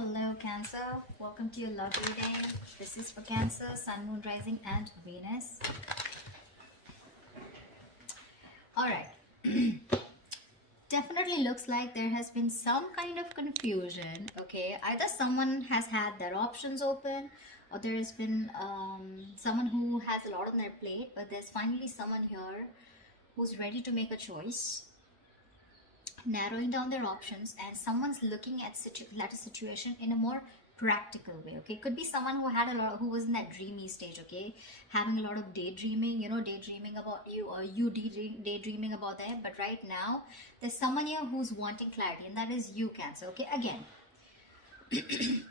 hello Cancer. Welcome to your love reading. This is for Cancer, Sun, Moon, Rising and Venus. Alright. Definitely looks like there has been some kind of confusion, okay? Either someone has had their options open, or there has been someone who has a lot on their plate, but there's finally someone here who's ready to make a choice, narrowing down their options, and someone's looking at a situation in a more practical way. Okay, could be someone who was in that dreamy stage, okay, having a lot of daydreaming, daydreaming about you, or you daydreaming about them. But right now there's someone here who's wanting clarity, and that is you, Cancer. Okay, again,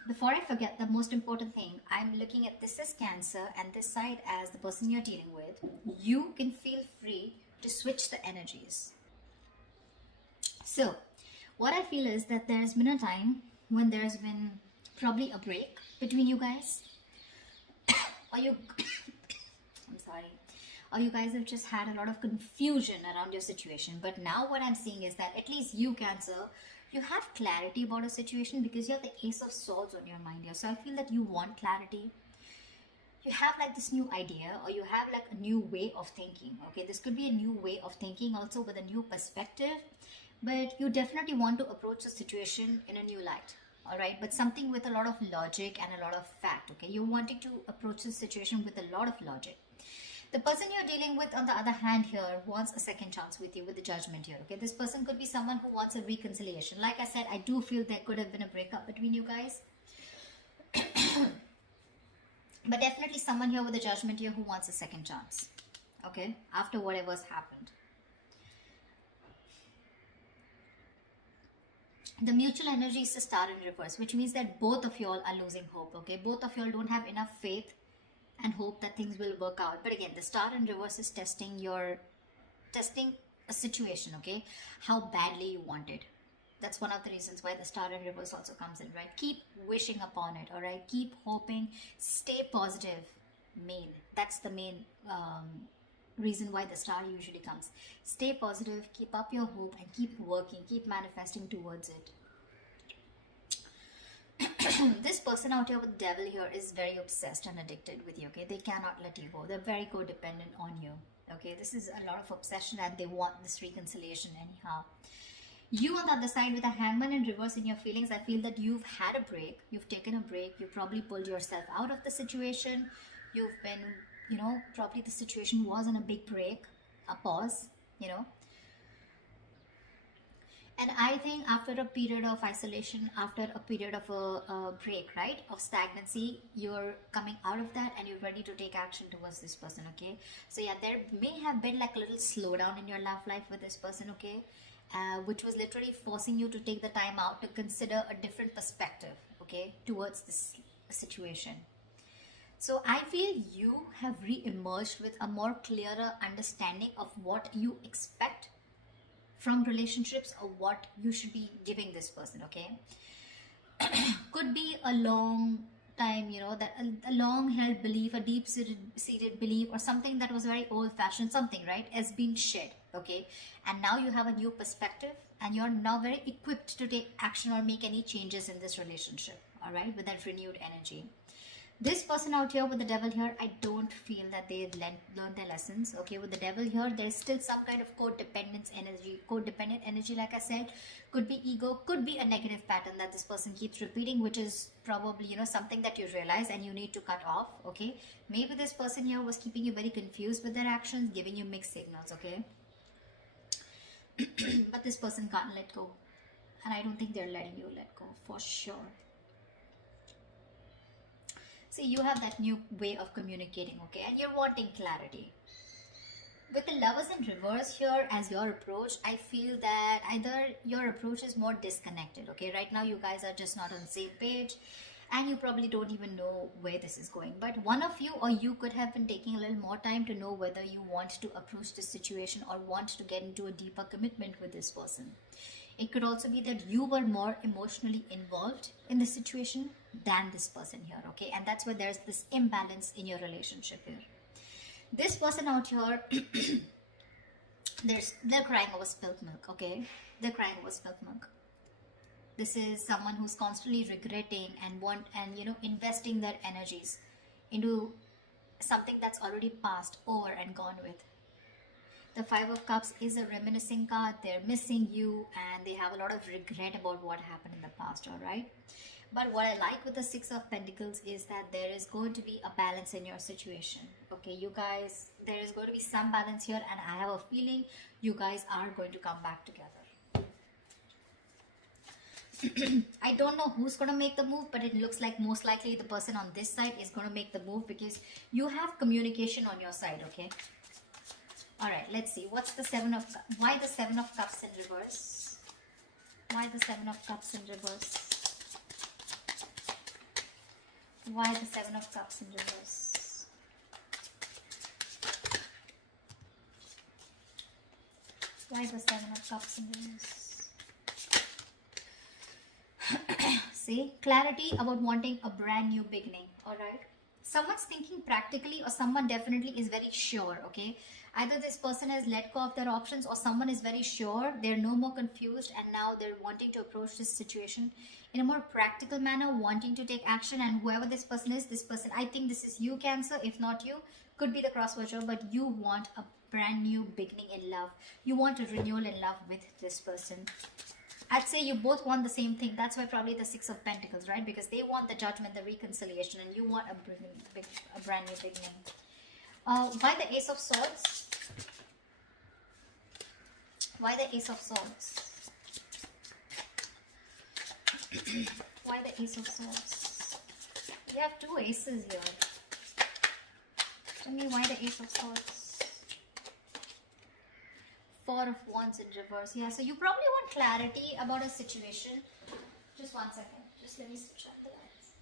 before I forget, the most important thing, I'm looking at this as Cancer and this side as the person you're dealing with. You can feel free to switch the energies. So what I feel is that there's been a time when there's been probably a break between you guys, or you I'm sorry, or you guys have just had a lot of confusion around your situation. But now what I'm seeing is that at least you, Cancer, you have clarity about a situation, because you have the Ace of Swords on your mind here. So I feel that you want clarity. You have like this new idea, or you have like a new way of thinking. Okay, this could be a new way of thinking also with a new perspective, but you definitely want to approach the situation in a new light. All right, but something with a lot of logic and a lot of fact. Okay, you're wanting to approach the situation with a lot of logic. The person you're dealing with, on the other hand, here wants a second chance with you, with the Judgment here. Okay, this person could be someone who wants a reconciliation. Like I said, I do feel there could have been a breakup between you guys. But definitely someone here with the Judgment here who wants a second chance, okay, after whatever's happened. The mutual energy is the Star in reverse, which means that both of y'all are losing hope, okay? Both of y'all don't have enough faith and hope that things will work out. But again, the Star in reverse is testing a situation, okay? How badly you want it. That's one of the reasons why the Star in reverse also comes in, right? Keep wishing upon it, all right? Keep hoping, stay positive. That's the main reason why the star usually comes. Stay positive, keep up your hope, and keep working, keep manifesting towards it. This person out here with the Devil here is very obsessed and addicted with you, okay? They cannot let you go. They're very codependent on you, okay? This is a lot of obsession, and they want this reconciliation anyhow. You on the other side with a Hangman in reverse in your feelings, I feel that you've had a break. You've taken a break. You probably pulled yourself out of the situation. You've been, probably the situation was in a big break, a pause, And I think after a period of isolation, after a period of a break, right, of stagnancy, you're coming out of that and you're ready to take action towards this person, okay? So yeah, there may have been like a little slowdown in your love life with this person, okay? Which was literally forcing you to take the time out to consider a different perspective, okay, towards this situation. So I feel you have re-emerged with a more clearer understanding of what you expect from relationships, or what you should be giving this person, okay? Could be a long time, that a long held belief, a deep seated belief, or something that was very old fashioned, something, right, has been shed, okay? And now you have a new perspective, and you're now very equipped to take action or make any changes in this relationship, all right, with that renewed energy. This person out here with the Devil here, I don't feel that they've learned their lessons, okay? With the Devil here, there's still some kind of codependent energy, like I said. Could be ego, could be a negative pattern that this person keeps repeating, which is probably, something that you realize and you need to cut off, okay? Maybe this person here was keeping you very confused with their actions, giving you mixed signals, okay? But this person can't let go. And I don't think they're letting you let go, for sure. See, you have that new way of communicating, okay? And you're wanting clarity. With the Lovers in reverse here as your approach, I feel that either your approach is more disconnected, okay? Right now, you guys are just not on the same page, and you probably don't even know where this is going. But one of you or you could have been taking a little more time to know whether you want to approach this situation or want to get into a deeper commitment with this person. It could also be that you were more emotionally involved in the situation than this person here, okay? And that's where there's this imbalance in your relationship here. This person out here, they're crying over spilt milk, okay? They're crying over spilt milk. This is someone who's constantly regretting and investing their energies into something that's already passed over and gone with. The Five of Cups is a reminiscing card. They're missing you and they have a lot of regret about what happened in the past, all right? But what I like with the Six of Pentacles is that there is going to be a balance in your situation. Okay, you guys, there is going to be some balance here, and I have a feeling you guys are going to come back together. I don't know who's going to make the move, but it looks like most likely the person on this side is going to make the move because you have communication on your side, okay? All right, let's see. What's the why the Seven of Cups in reverse? Why the Seven of Cups in reverse? Why the Seven of Cups in reverse? Why the Seven of Cups in reverse? See, clarity about wanting a brand new beginning, alright? Someone's thinking practically, or someone definitely is very sure, okay? Either this person has let go of their options, or someone is very sure, they're no more confused, and now they're wanting to approach this situation in a more practical manner, wanting to take action. And whoever this person is, I think this is you, Cancer. If not you, could be the cross-watcher, but you want a brand new beginning in love. You want a renewal in love with this person. I'd say you both want the same thing. That's why probably the Six of Pentacles, right? Because they want the judgment, the reconciliation, and you want a brand new beginning. Why the Ace of Swords? Why the Ace of Swords? Why the Ace of Swords? You have two aces here. Tell me why the Ace of Swords? Four of Wands in reverse. Yeah, so you probably want clarity about a situation. Just 1 second. Just let me switch on the lights.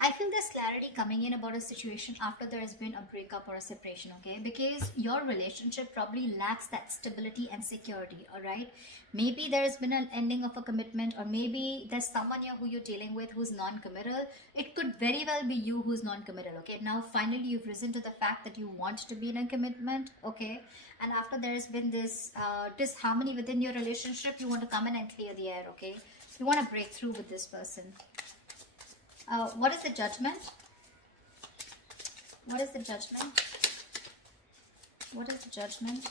I feel there's clarity coming in about a situation after there has been a breakup or a separation, okay? Because your relationship probably lacks that stability and security, all right? Maybe there has been an ending of a commitment, or maybe there's someone here who you're dealing with who's non-committal. It could very well be you who's non-committal, okay? Now, finally, you've risen to the fact that you want to be in a commitment, okay? And after there has been this disharmony within your relationship, you want to come in and clear the air, okay? You want to break through with this person. What is the Judgment? What is the Judgment? What is the Judgment?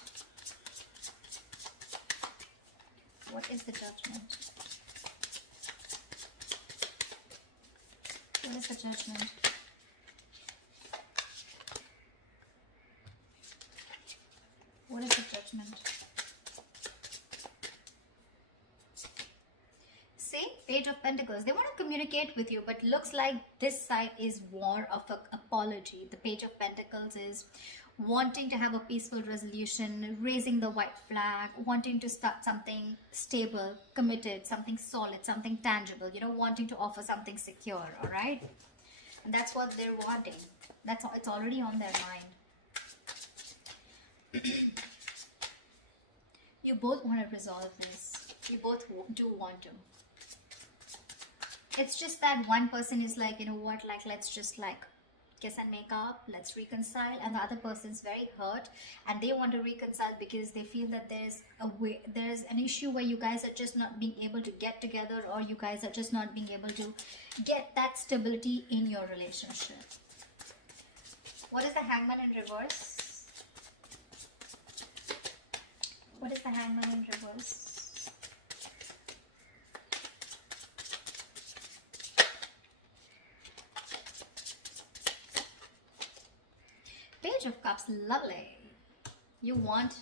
What is the Judgment? What is the Judgment? What is the Judgment? Page of Pentacles. They want to communicate with you, but looks like this side is more of an apology. The Page of Pentacles is wanting to have a peaceful resolution, raising the white flag, wanting to start something stable, committed, something solid, something tangible, you know, wanting to offer something secure, all right? And that's what they're wanting. It's already on their mind. You both want to resolve this. You both do want to. It's just that one person is like, you know what, like, let's just like kiss and make up, let's reconcile, and the other person's very hurt and they want to reconcile because they feel that there's an issue where you guys are just not being able to get together, or you guys are just not being able to get that stability in your relationship. What is the Hangman in reverse? What is the Hangman in reverse? Page of Cups, lovely. You want...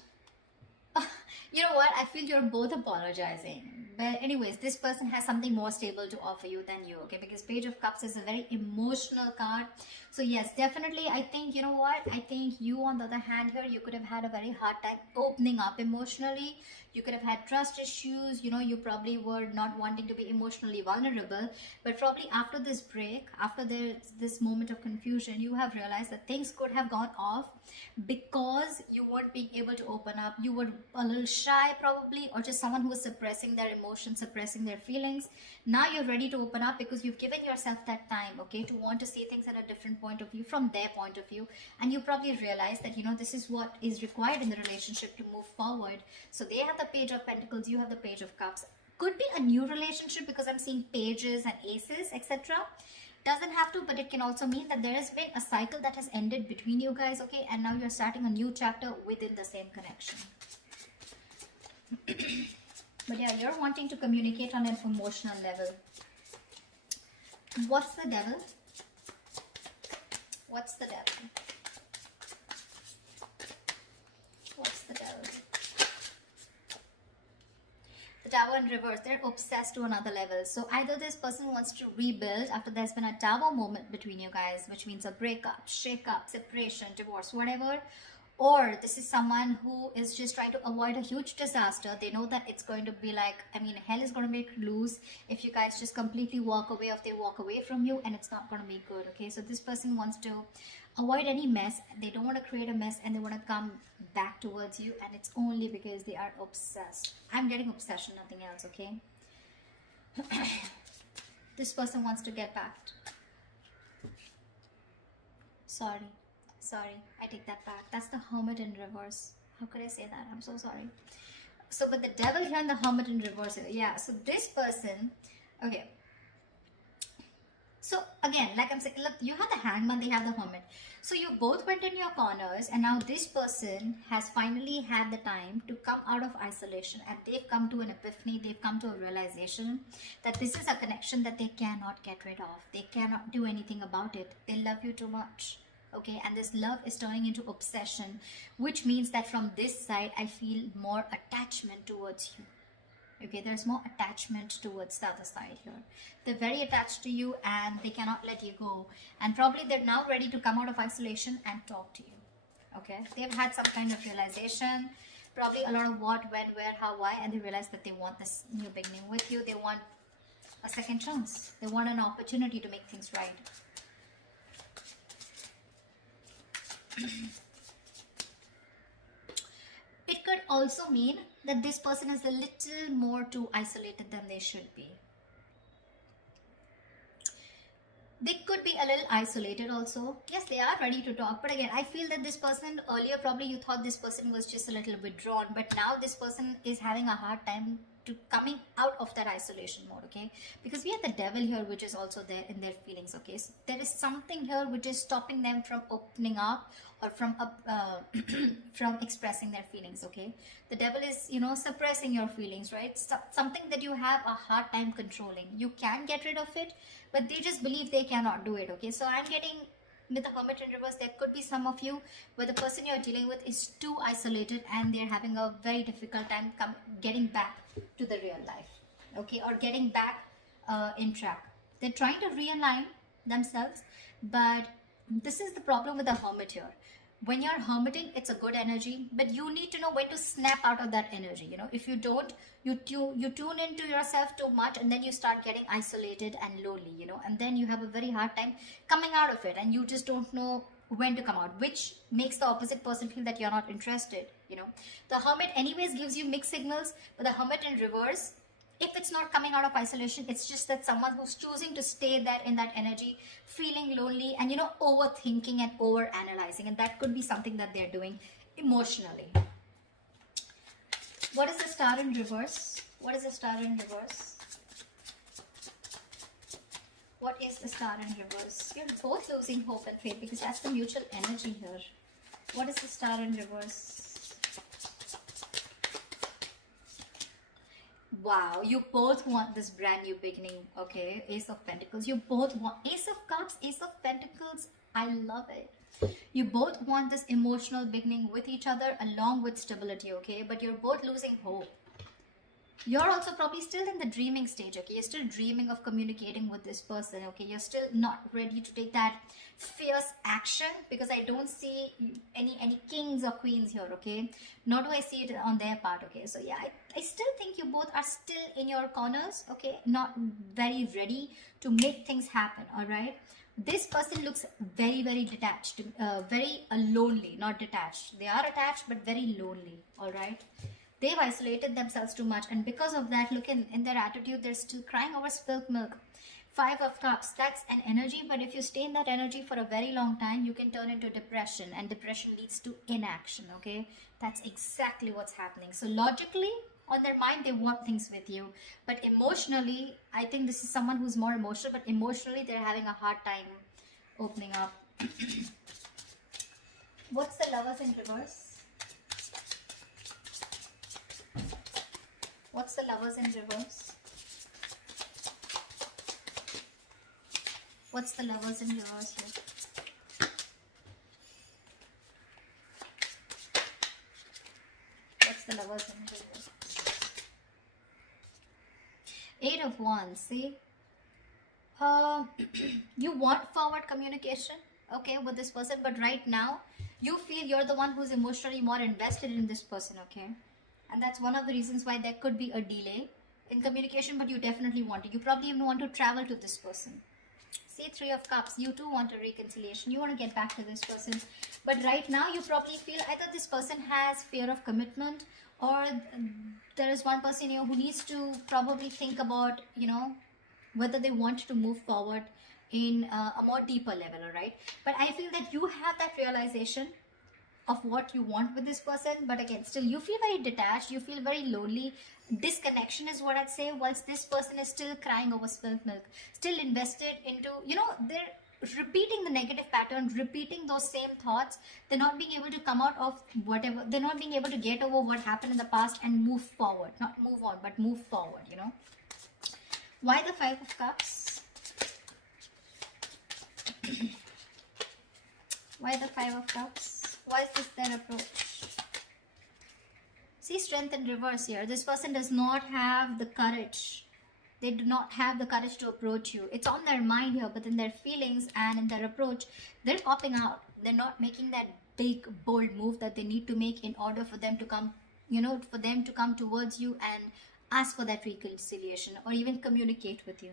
you know what? I feel you're both apologizing. But anyways, this person has something more stable to offer you than you, okay? Because Page of Cups is a very emotional card. So yes, definitely, I think, you know what? I think you, on the other hand here, you could have had a very hard time opening up emotionally. You could have had trust issues. You know, you probably were not wanting to be emotionally vulnerable. But probably after this break, after this moment of confusion, you have realized that things could have gone off because you weren't being able to open up. You were a little shy probably, or just someone who was suppressing their emotions emotions, suppressing their feelings. Now you're ready to open up because you've given yourself that time, okay, to want to see things at a different point of view, from their point of view. And you probably realize that, you know, this is what is required in the relationship to move forward. So they have the Page of Pentacles, you have the Page of Cups. Could be a new relationship because I'm seeing pages and aces, etc. Doesn't have to, but it can also mean that there has been a cycle that has ended between you guys, okay, and now you're starting a new chapter within the same connection. But yeah, you're wanting to communicate on an emotional level. What's the devil? What's the devil? What's the devil? The Tower in reverse. They're obsessed to another level. So either this person wants to rebuild after there's been a Tower moment between you guys, which means a breakup, shake-up, separation, divorce, whatever. Or this is someone who is just trying to avoid a huge disaster. They know that it's going to be like, I mean, hell is going to make loose if you guys just completely walk away, or if they walk away from you, and it's not going to be good, okay? So this person wants to avoid any mess. They don't want to create a mess, and they want to come back towards you, and it's only because they are obsessed. I'm getting obsession, nothing else, okay? This person wants to get back. Sorry, I take that back. That's the Hermit in reverse. How could I say that? I'm so sorry. So, but the Devil here and the Hermit in reverse. Yeah, so this person, okay. So again, like I'm saying, look, you have the Hangman, they have the Hermit. So you both went in your corners, and now this person has finally had the time to come out of isolation, and they've come to an epiphany, they've come to a realization that this is a connection that they cannot get rid of. They cannot do anything about it. They love you too much. Okay, and this love is turning into obsession, which means that from this side, I feel more attachment towards you. Okay, there's more attachment towards the other side here. They're very attached to you and they cannot let you go. And probably they're now ready to come out of isolation and talk to you. Okay, they've had some kind of realization, probably a lot of what, when, where, how, why, and they realize that they want this new beginning with you. They want a second chance. They want an opportunity to make things right. It could also mean that this person is a little more too isolated than they should be. They could be a little isolated also. Yes, they are ready to talk. But again, I feel that this person, earlier probably you thought this person was just a little withdrawn. But now this person is having a hard time to coming out of that isolation mode, okay? Because we have the Devil here, which is also there in their feelings, okay? So there is something here which is stopping them from opening up, or from from expressing their feelings, okay? The Devil is, you know, suppressing your feelings, right? Something that you have a hard time controlling. You can get rid of it, but they just believe they cannot do it, okay? So I'm getting, with the Hermit in reverse, there could be some of you where the person you're dealing with is too isolated and they're having a very difficult time getting back to the real life, okay, or getting back in track. They're trying to realign themselves, but this is the problem with the Hermit here. When you're hermiting, it's a good energy, but you need to know when to snap out of that energy. You know, if you don't, you tune into yourself too much, and then you start getting isolated and lonely, you know, and then you have a very hard time coming out of it, and you just don't know when to come out, which makes the opposite person feel that you're not interested, you know. The Hermit anyways gives you mixed signals, but the Hermit in reverse, if it's not coming out of isolation, it's just that someone who's choosing to stay there in that energy, feeling lonely and, you know, overthinking and over-analyzing. And that could be something that they're doing emotionally. What is the Star in reverse? What is the Star in reverse? What is the Star in reverse? You're both losing hope and faith because that's the mutual energy here. What is the Star in reverse? Wow, you both want this brand new beginning, okay? Ace of Pentacles. You both want Ace of Cups, Ace of Pentacles. I love it. You both want this emotional beginning with each other along with stability, okay? But you're both losing hope. You're also probably still in the dreaming stage, okay? You're still dreaming of communicating with this person, okay? You're still not ready to take that fierce action because I don't see any kings or queens here, okay? Nor do I see it on their part, okay? So yeah, I still think you both are still in your corners, okay? Not very ready to make things happen, all right? This person looks very, very detached, very lonely, not detached. They are attached, but very lonely, all right? They've isolated themselves too much, and because of that, look in their attitude, they're still crying over spilt milk. 5 of Cups, that's an energy, but if you stay in that energy for a very long time, you can turn into depression, and depression leads to inaction, okay? That's exactly what's happening. So logically, on their mind, they want things with you, but emotionally, I think this is someone who's more emotional, but emotionally, they're having a hard time opening up. What's the Lovers in reverse? What's the Lovers in reverse? What's the Lovers in reverse here? What's the Lovers in reverse? 8 of Wands, see? You want forward communication, okay, with this person, but right now, you feel you're the one who's emotionally more invested in this person, okay? And that's one of the reasons why there could be a delay in communication, but you definitely want it. You probably even want to travel to this person. See, 3 of Cups, you too want a reconciliation. You want to get back to this person. But right now, you probably feel either this person has fear of commitment, or there is one person here who needs to probably think about, you know, whether they want to move forward in a more deeper level, all right? But I feel that you have that realization of what you want with this person, but again, still you feel very detached, you feel very lonely. Disconnection is what I'd say, whilst this person is still crying over spilt milk, still invested into, you know, they're repeating the negative pattern, repeating those same thoughts. They're not being able to come out of whatever, they're not being able to get over what happened in the past and move forward, not move on, but move forward, you know. Why the 5 of Cups? Why the 5 of Cups? Why is this their approach? See, Strength in reverse here. This person does not have the courage. They do not have the courage to approach you. It's on their mind here, but in their feelings and in their approach, they're popping out. They're not making that big, bold move that they need to make in order for them to come, you know, for them to come towards you and ask for that reconciliation or even communicate with you.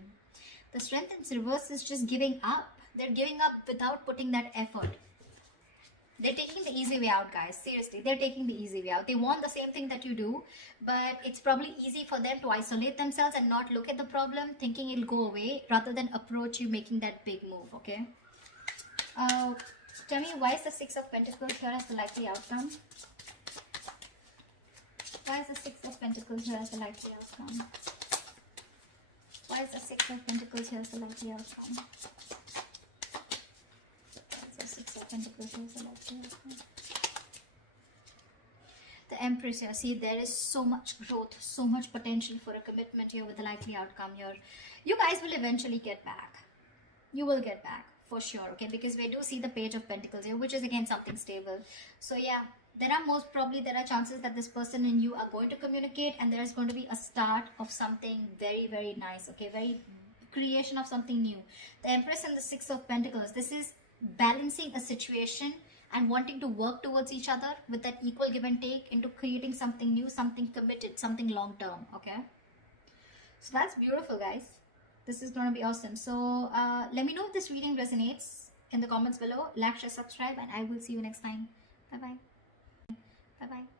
The Strength in reverse is just giving up. They're giving up without putting that effort. They're taking the easy way out, guys. Seriously, they're taking the easy way out. They want the same thing that you do, but it's probably easy for them to isolate themselves and not look at the problem, thinking it'll go away, rather than approach you making that big move, okay? Tell me, why is the 6 of Pentacles here as the likely outcome? Why is the 6 of Pentacles here as the likely outcome? Why is the 6 of Pentacles here as the likely outcome? Pentacles here as the likely outcome. The Empress here. See, there is so much growth, so much potential for a commitment here with the likely outcome here. You guys will eventually get back. You will get back for sure, okay? Because we do see the Page of Pentacles here, which is again something stable. So yeah, there are chances that this person and you are going to communicate, and there's going to be a start of something very, very nice, okay? Very creation of something new. The Empress and the 6 of Pentacles. This is balancing a situation and wanting to work towards each other with that equal give and take into creating something new, something committed, something long term, okay? So that's beautiful, guys. This is going to be awesome. So let me know if this reading resonates in the comments below. Like, share, subscribe, and I will see you next time. Bye bye. Bye bye.